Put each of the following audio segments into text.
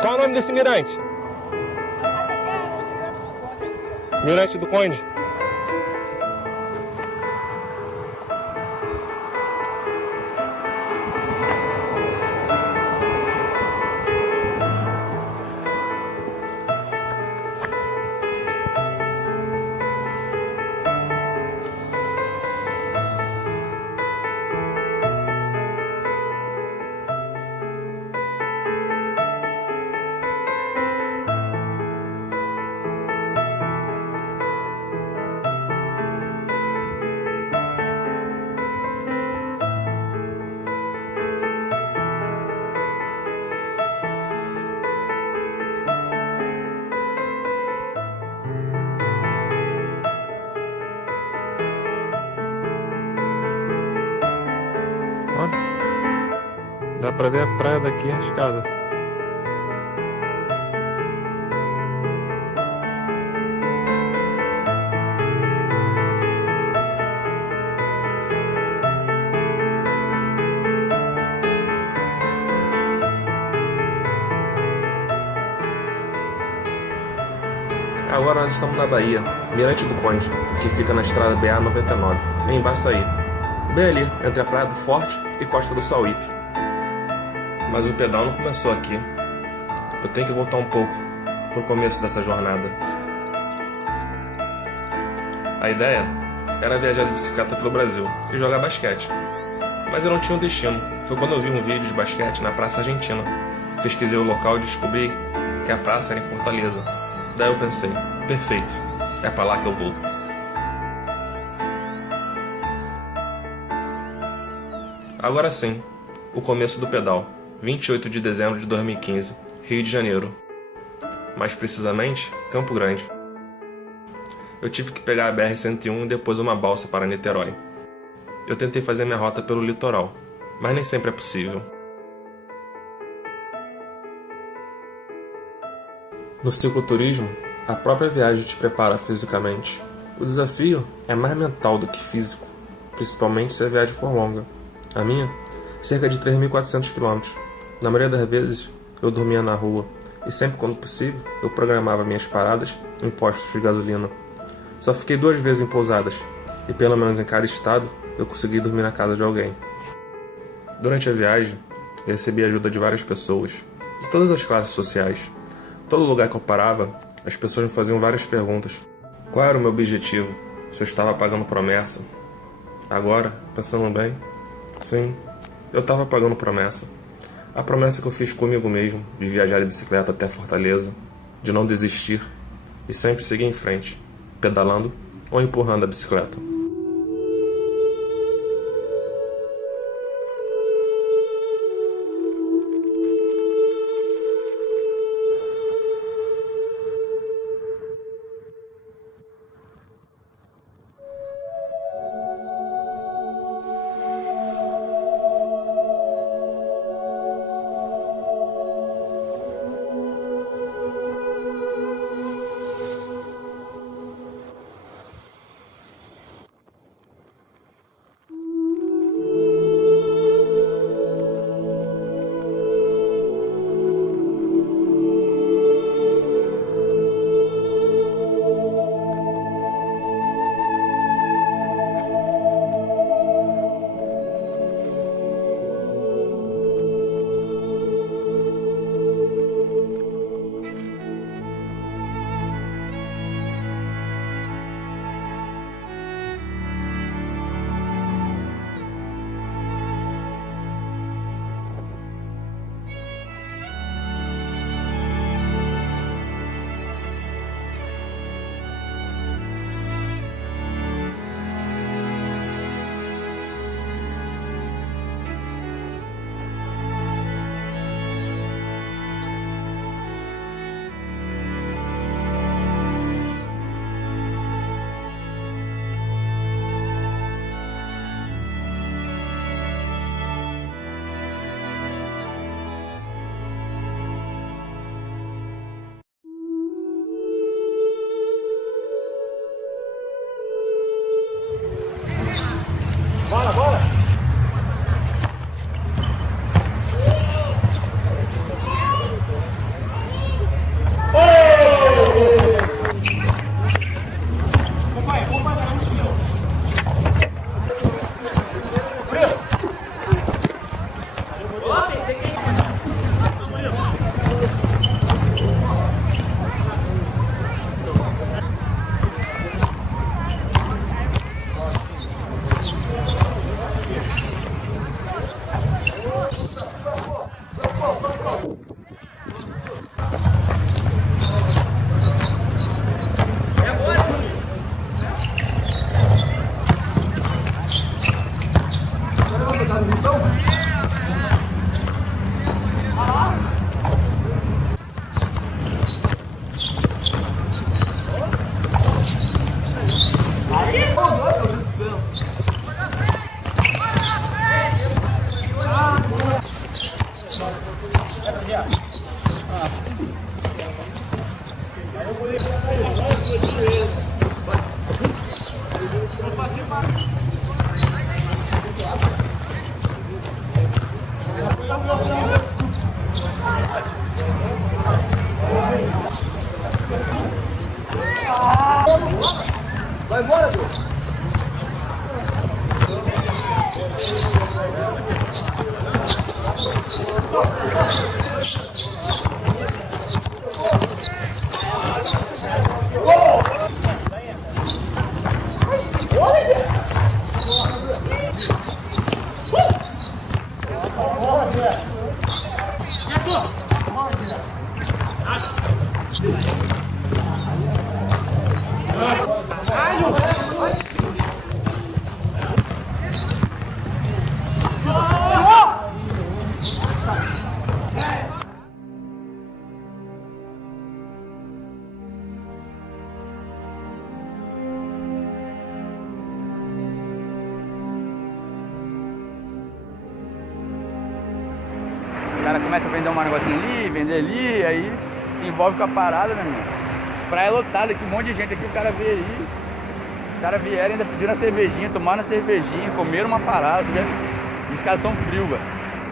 Qual é o nome desse mirante? Mirante do Conde. Olha, dá pra ver a praia daqui, a escada. Agora nós estamos na Bahia, Mirante do Conde, que fica na estrada BA-99, em Baçaí. Bem ali, entre a Praia do Forte e Costa do Sauípe. Mas o pedal não começou aqui. Eu tenho que voltar um pouco pro começo dessa jornada. A ideia era viajar de bicicleta pelo Brasil e jogar basquete. Mas eu não tinha um destino. Foi quando eu vi um vídeo de basquete na Praça Argentina. Pesquisei o local e descobri que a praça era em Fortaleza. Daí eu pensei, perfeito, é pra lá que eu vou. Agora sim, o começo do pedal, 28 de dezembro de 2015, Rio de Janeiro. Mais precisamente, Campo Grande. Eu tive que pegar a BR-101 e depois uma balsa para Niterói. Eu tentei fazer minha rota pelo litoral, mas nem sempre é possível. No cicloturismo, a própria viagem te prepara fisicamente. O desafio é mais mental do que físico, principalmente se a viagem for longa. A minha, cerca de 3.400 km. Na maioria das vezes, eu dormia na rua, e sempre quando possível, eu programava minhas paradas em postos de gasolina. Só fiquei 2 vezes em pousadas, e pelo menos em cada estado, eu consegui dormir na casa de alguém. Durante a viagem, eu recebi a ajuda de várias pessoas, de todas as classes sociais. Todo lugar que eu parava, as pessoas me faziam várias perguntas. Qual era o meu objetivo? Se eu estava pagando promessa? Agora, pensando bem, sim, eu estava pagando promessa. A promessa que eu fiz comigo mesmo, de viajar de bicicleta até Fortaleza, de não desistir e sempre seguir em frente, pedalando ou empurrando a bicicleta. Bora, bora! Vai embora, pô. O cara começa a vender um negocinho ali, vender ali, aí se envolve com a parada, né, meu? Praia lotada aqui, um monte de gente aqui, o cara veio aí. Os caras vieram ainda pedindo a cervejinha, tomaram a cervejinha, comeram uma parada, né? E os caras são frios, velho.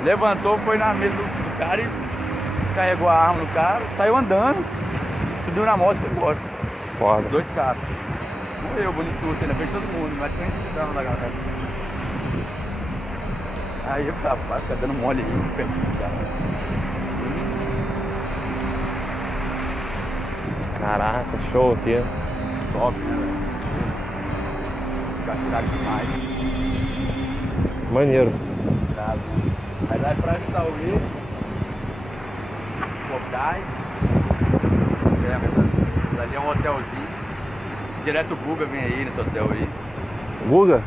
Levantou, foi na mesa do cara e carregou a arma no cara, saiu andando, subiu na moto e foi embora. Foda. 2 caras. Morreu, bonito, assim, na frente de todo mundo, mas conhecidão da galera. Aí eu rapaz, fica dando mole aí perto desses caras. Caraca, show aqui. Top, né, velho? Ficaram demais. Maneiro. Irado. Aí vai pra Sauê, Cocais. Ali é um hotelzinho. Direto o Guga vem aí nesse hotel aí. Guga?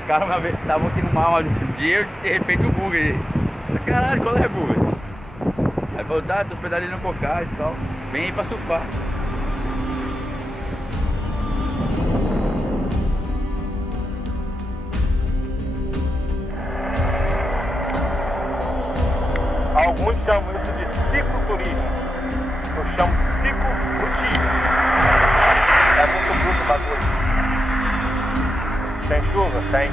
Os caras uma vez estavam aqui no mar um dia, de repente o Guga aí. Caralho, qual é, Guga? Aí falou, tá, tô hospedado ali no Cocais e tal. Vem aí pra surfar. Alguns chamam isso de cicloturismo. Eu chamo cicloturismo. É muito bruto o bagulho. Tem chuva? Tem.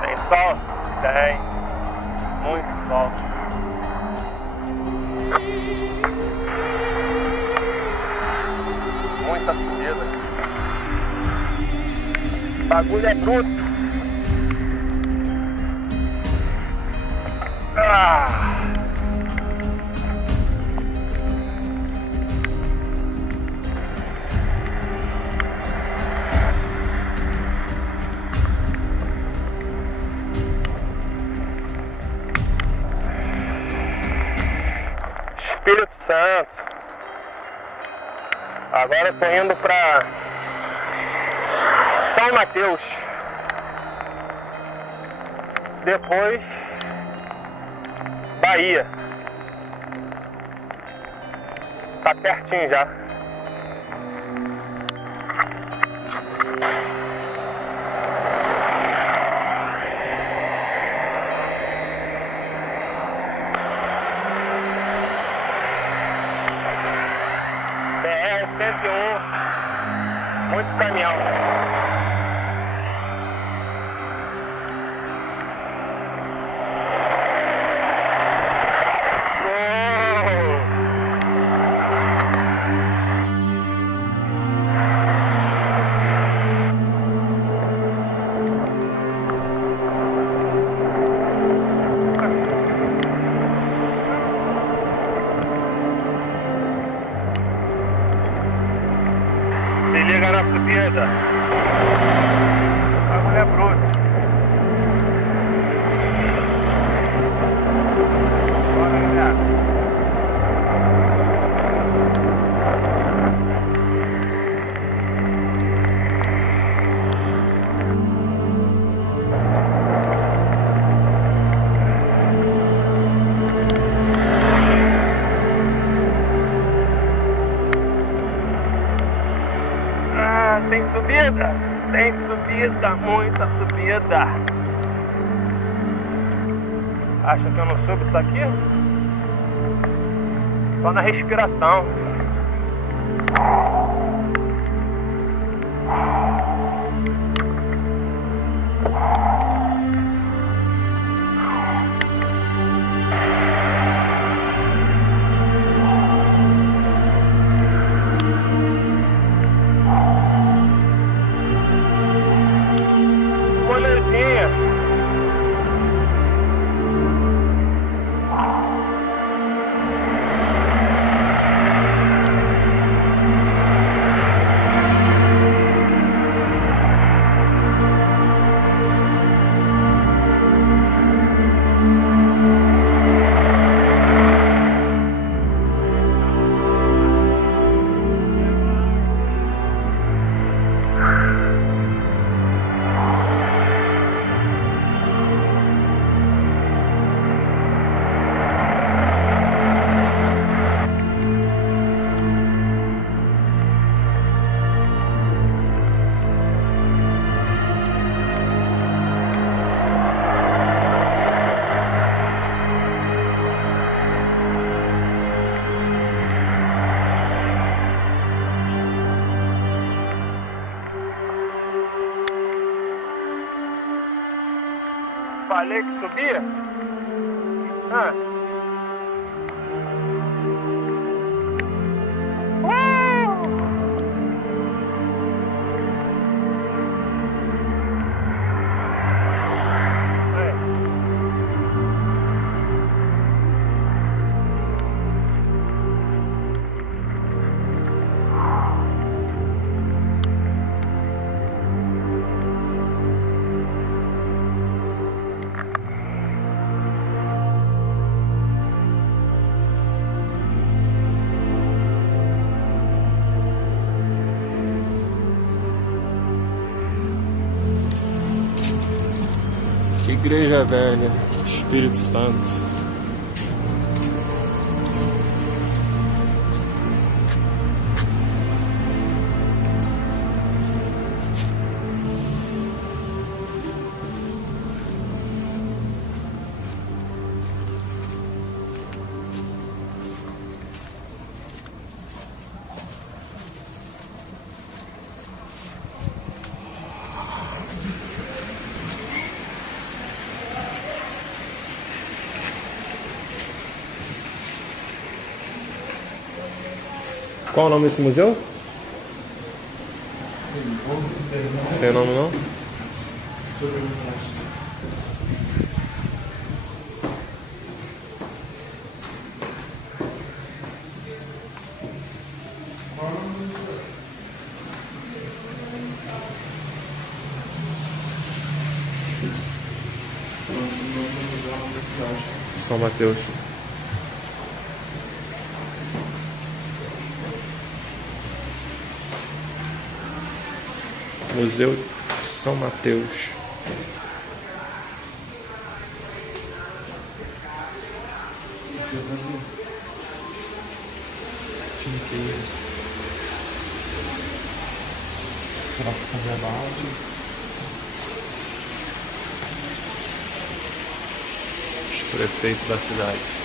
Tem sol? Tem. Muito sol. Muita sujeira. O bagulho é bruto. Espírito Santo. Agora eu tô indo pra São Mateus. Depois Bahia. Tá pertinho já. BR-101. Muito caminhão. Se liga na subida. A mulher bruta. Bora, galera. Tem subida? Tem subida, muita subida. Acha que eu não subo isso aqui? Só na respiração. falei que subia? Ah. Igreja Velha, Espírito Santo. Qual o nome desse museu? Não tem nome não? São Mateus. Museu de São Mateus. Será que fazer balde? Os prefeitos da cidade.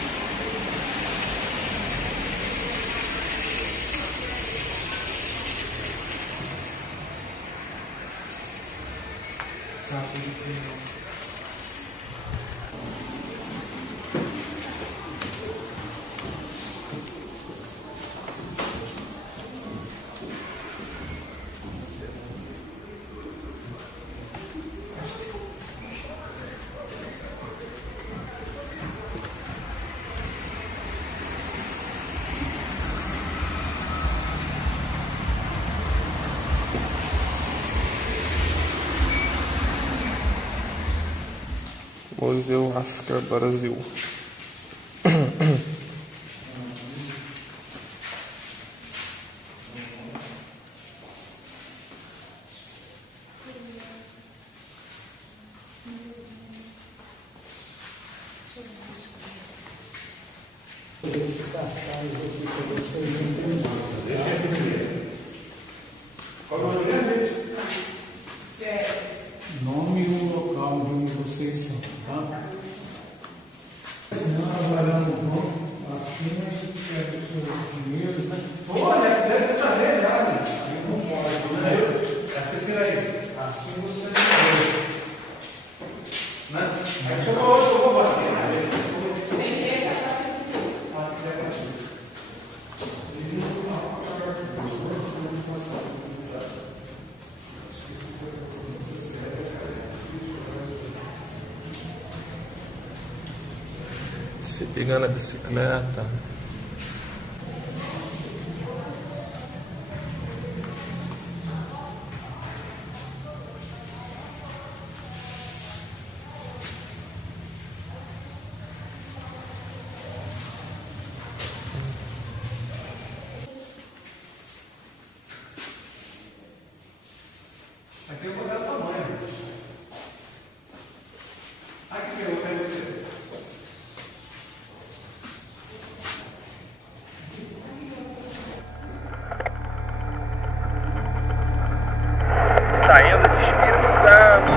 Museu África Brasil. Nome e o local de onde vocês são, tá? Não trabalhando no banco, assim, pega o seu dinheiro, né? Olha, deve estar verdade. Não pode, né? Assim você não né? Aí eu vou bater. Se pegar na bicicleta. Aqui eu vou dar tamanho. Aqui eu vou ver você. Saindo de Espírito Santo.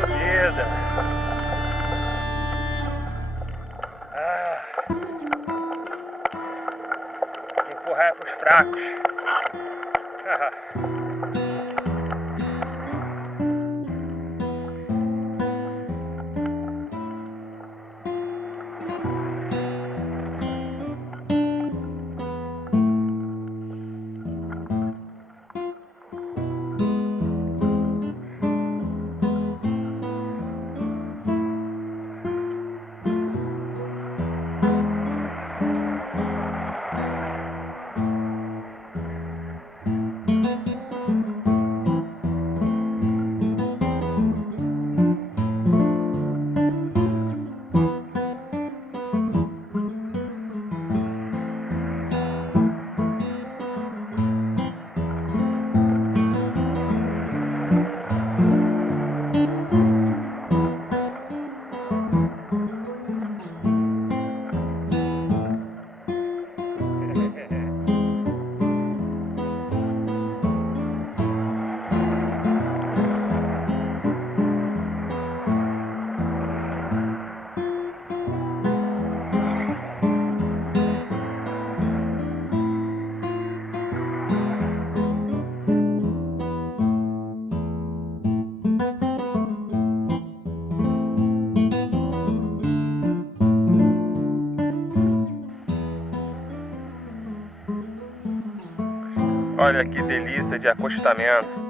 subida. Empurrar pros fracos. Olha que delícia de acostamento.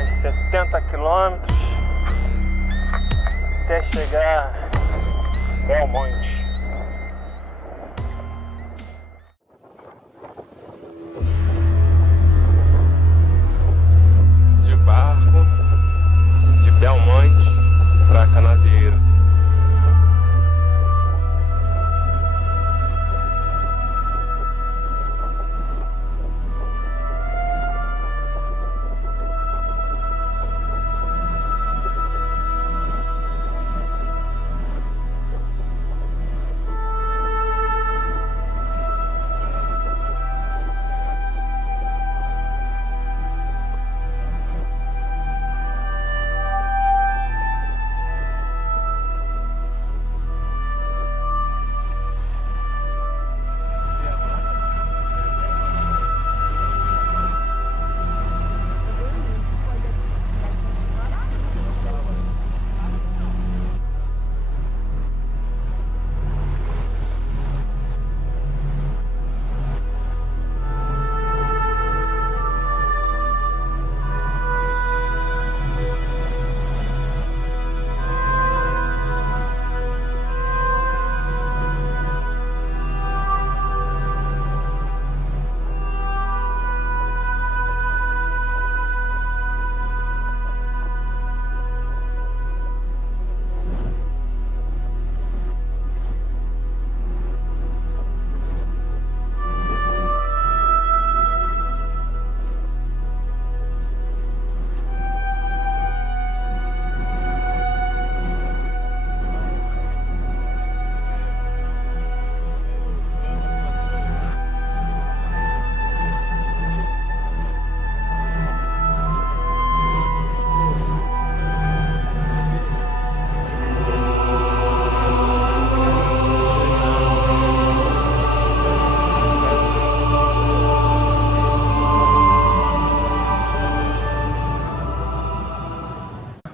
mais 70 quilômetros até chegar em Belmonte. De barco, de Belmonte para Canavieira.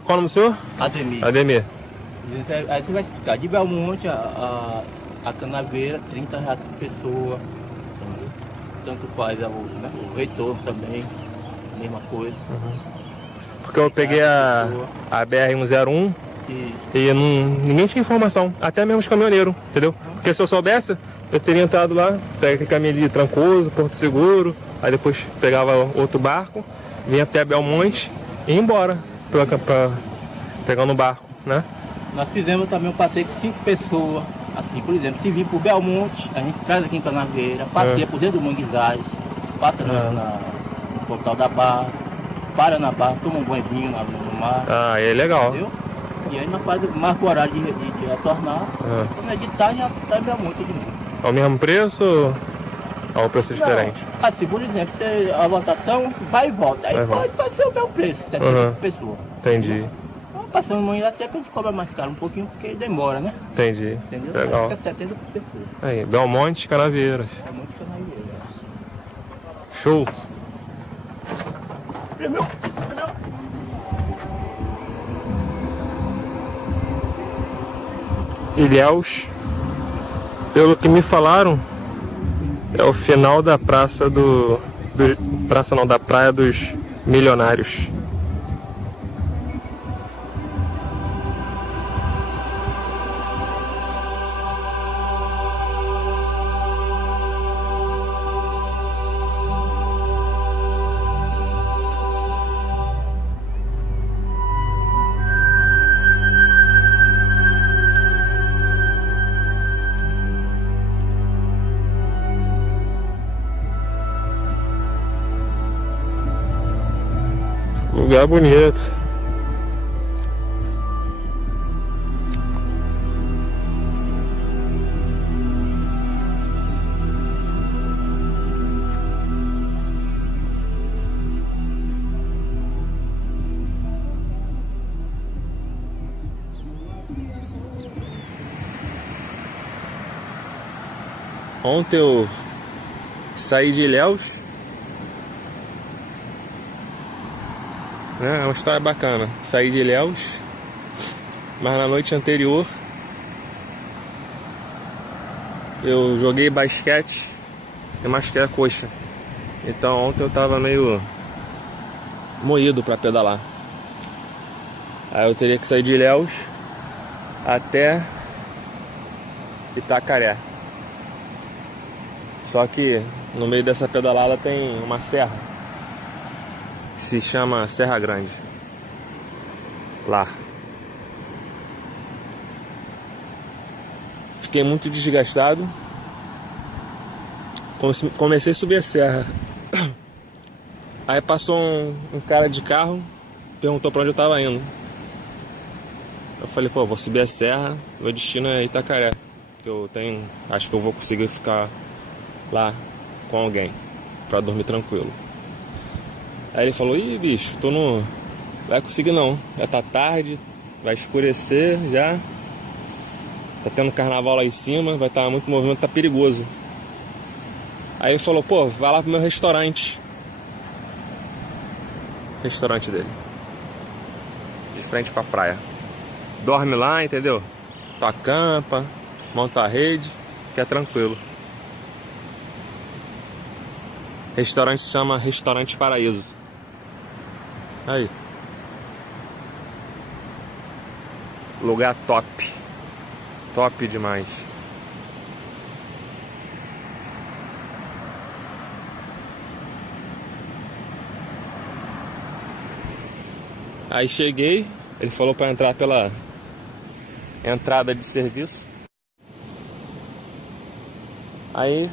Qual o nome do senhor? Ademir. Ademir. Aí você vai explicar. De Belmonte a Canavieira, 30 reais por pessoa. Entendeu? Tanto faz o retorno também, mesma coisa. Porque eu peguei a BR-101 e ninguém tinha informação, até mesmo os caminhoneiros, entendeu? Porque se eu soubesse, eu teria entrado lá, pega aquele caminho ali, Trancoso, Porto Seguro, aí depois pegava outro barco, vinha até Belmonte e ia embora pra pegar no barco, né? Nós fizemos também um passeio com 5 pessoas. Assim, por exemplo, se vir por Belmonte, a gente traz aqui em Canavieira, passeia por dentro do Manguezais, passa no portal da Barra, para na Barra, toma um banhozinho no mar. Ah, é legal. Entendeu? E aí nós marca o horário de retornar. Quando é de tarde, já está em Belmonte de novo. É o mesmo preço ou é um preço diferente? Não, assim, por exemplo, a lotação vai e volta. Aí pode ser o mesmo preço, 60 por pessoa. Entendi. Passando no Manguezais, a gente cobra mais caro um pouquinho, porque demora, né? Entendi. Entendeu? Legal. Fica 70 por pessoa. Aí, Belmonte, Canavieiras. É muito Canavieira. Show. Ilhéus, pelo que me falaram, é o final da praça da Praia dos Milionários. Lugar bonito. Ontem eu saí de Ilhéus. É uma história bacana. Saí de Ilhéus, mas na noite anterior eu joguei basquete e machuquei a coxa. Então ontem eu tava meio moído para pedalar. Aí eu teria que sair de Ilhéus até Itacaré. Só que no meio dessa pedalada tem uma serra que se chama Serra Grande. Lá. Fiquei muito desgastado. Comecei a subir a serra. Aí passou um cara de carro, perguntou pra onde eu tava indo. Eu falei, pô, vou subir a serra, meu destino é Itacaré. Acho que eu vou conseguir ficar lá com alguém pra dormir tranquilo. Aí ele falou, ih, bicho, vai conseguir não, já tá tarde, vai escurecer já, tá tendo carnaval lá em cima, vai estar muito movimento, tá perigoso. Aí ele falou, pô, vai lá pro meu restaurante dele, de frente pra praia. Dorme lá, entendeu? Tu acampa, monta a rede, que é tranquilo. Restaurante se chama Restaurante Paraíso. Aí. Lugar top. Top demais. Aí cheguei, ele falou para entrar pela entrada de serviço. Aí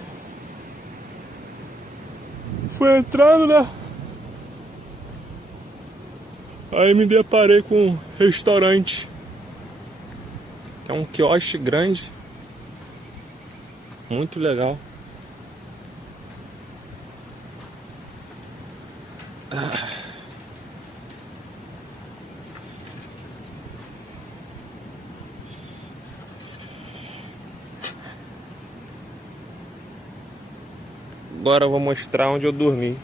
fui entrando, né? Aí me deparei com um restaurante. É um quiosque grande. Muito legal. Agora eu vou mostrar onde eu dormi.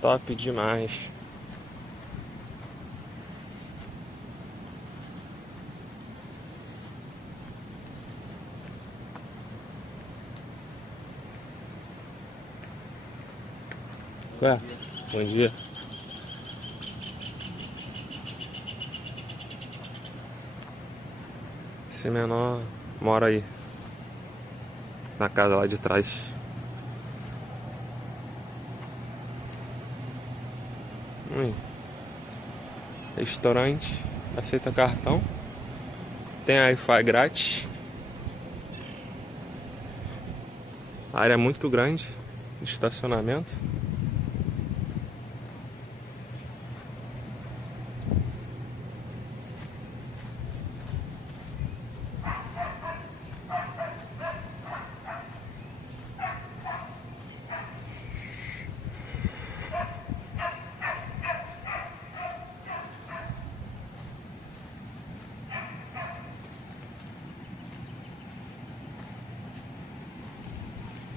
Top demais. Ué, bom dia. Esse menor mora aí, na casa lá de trás. Restaurante, aceita cartão. Tem Wi-Fi grátis. A área é muito grande de estacionamento.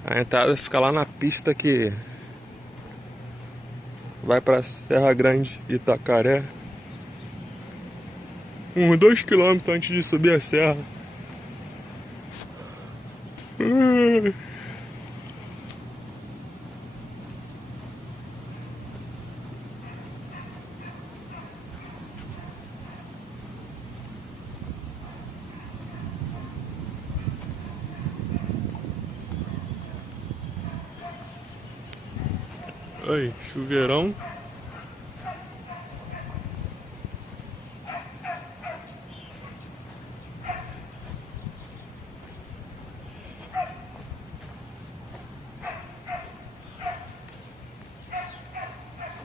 A entrada fica lá na pista que vai pra Serra Grande, Itacaré. Uns 2 km antes de subir a serra. Aí, chuveirão.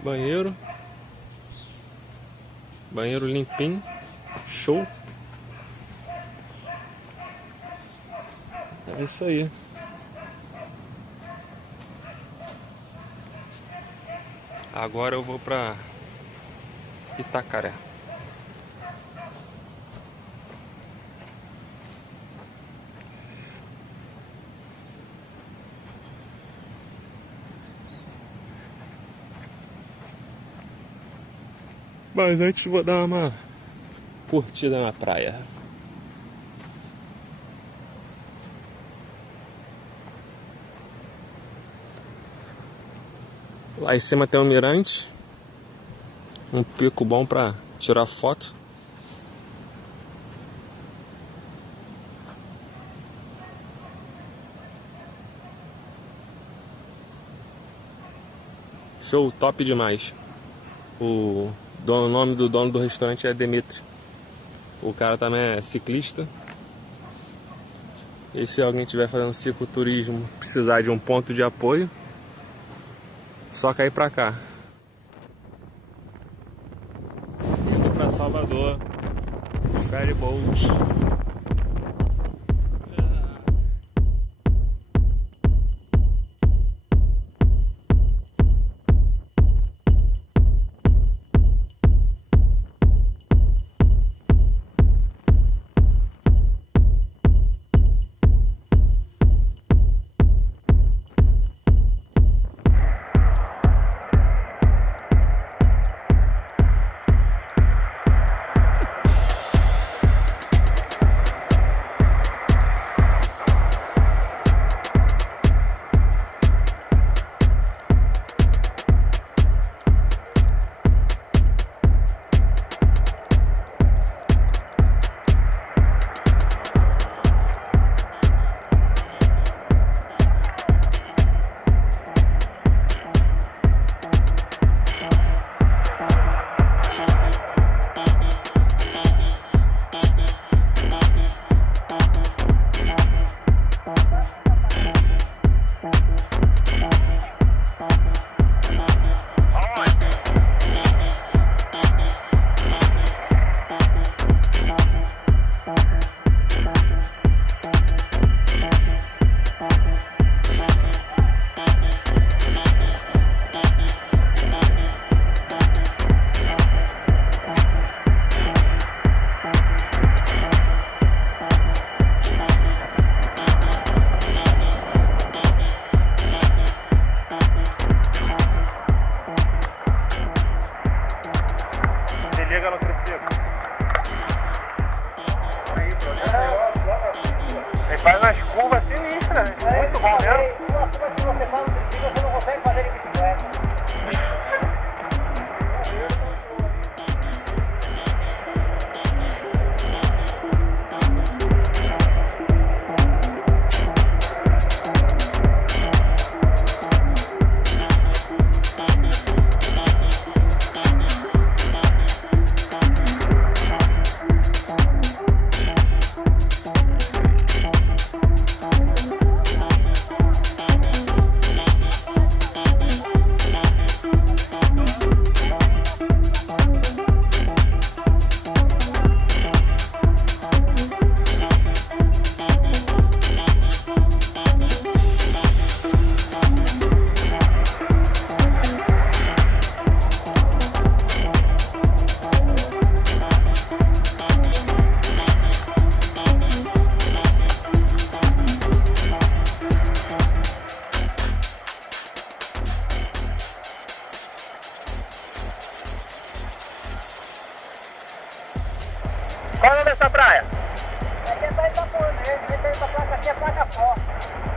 Banheiro. Banheiro limpinho. Show. É isso aí. Agora eu vou pra Itacaré. Mas antes vou dar uma curtida na praia. Lá em cima tem um mirante, um pico bom pra tirar foto. Show, top demais. O nome do dono do restaurante é Demetri. O cara também é ciclista. E se alguém estiver fazendo cicloturismo, precisar de um ponto de apoio, só cair pra cá. Indo pra Salvador, ferry boat. Liga no triciclo. Ele faz umas curvas sinistras, muito bom mesmo. Uma curva que você faz no triciclo, você não consegue fazer de bicicleta. Qual é o nome dessa praia? Aqui é praia de Itapuã mesmo, tem essa placa aqui é placa forte.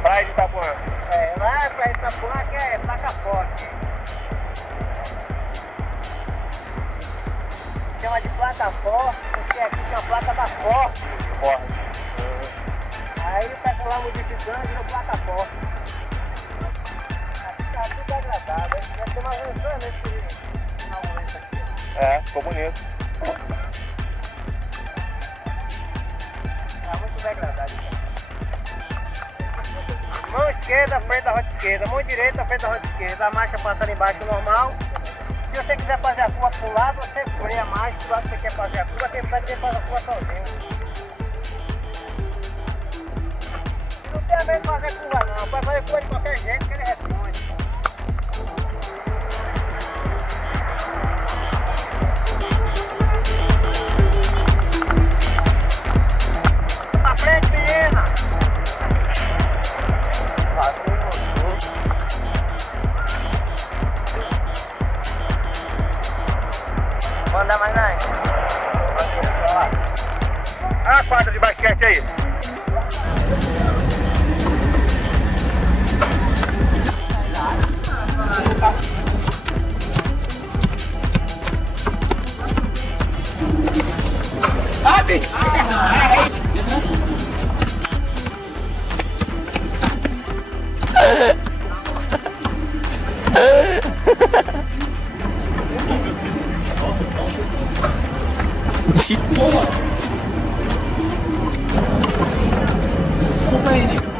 Praia de Itapuã. É, lá é praia de Itapuã que é placa forte. Chama de placa forte, porque aqui tem a placa da forte. Forte. Aí tá com lá modificando e virou placa forte. Aqui tá tudo agradável, deve ter mais uns anos esse argumento aqui. É, ficou bonito. Tá muito degradado. Mão esquerda, frente da roda esquerda. Mão direita, frente da roda esquerda. A marcha passando embaixo normal. Se você quiser fazer a curva pro lado, você freia a marcha. Do lado que você quer fazer a curva, tem que fazer a curva sozinho. Não tem a medo de fazer curva não. Pode fazer curva de qualquer jeito que ele responde. Pra frente, menina! Manda mais nada. Ah, a quadra de basquete aí. Desculpa aí,